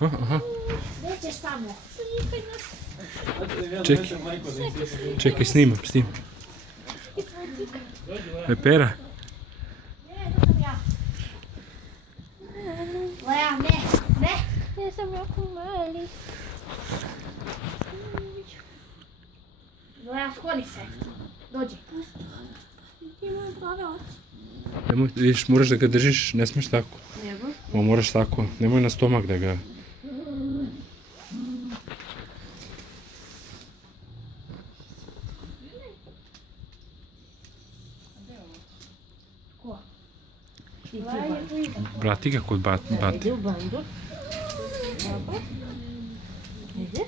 Aha. Gdje ćeš tamo? Čekaj, snimam. Pera. To sam ja. Moja, ne. Ja sam jako mali. Moja, skloni se. Dođi. Imam plave oči. Nemoj, vidiš, moraš da ga držiš, ne smiješ tako. Nego? Moraš tako, nemoj na stomak da ga... Ko? Vrati ga kod bati. Ide u bandu. Dobro. Ide.